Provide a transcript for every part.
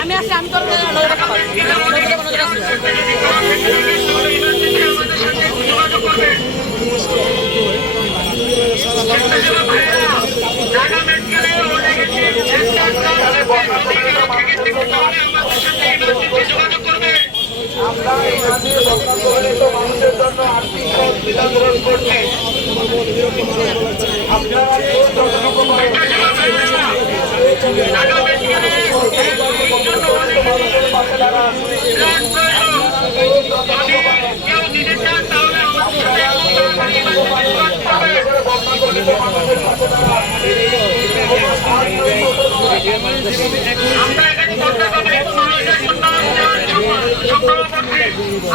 আমি আছি, আমি তোর আমরা এই রাজ্যের বন্যাকবলিত মানুষের জন্য আর্থিক সহযোগিতা গ্রহণ করছি। আপনারা যতটুকু পারেন মানুষের পাশে দাঁড়ান। বন্যাকবলিত মানুষের পাশে দাঁড়ান।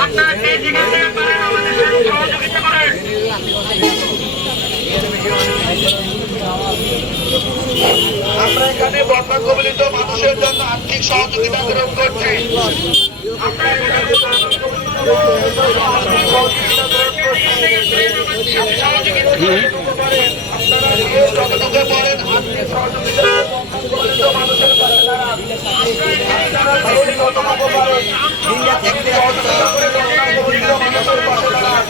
আপনারা সেই জায়গাতে আমাদের সাথে সহযোগিতা করেন। আমরা এখানে বন্যা কবলিত মানুষের জন্য আর্থিক সহযোগিতা গ্রহণ করছি। যতটুকু পারেন আর্থিক সহযোগিতা মানুষের পাশে দাঁড়ান। যতটুকু পারেন মানুষের পাশে দাঁড়ান।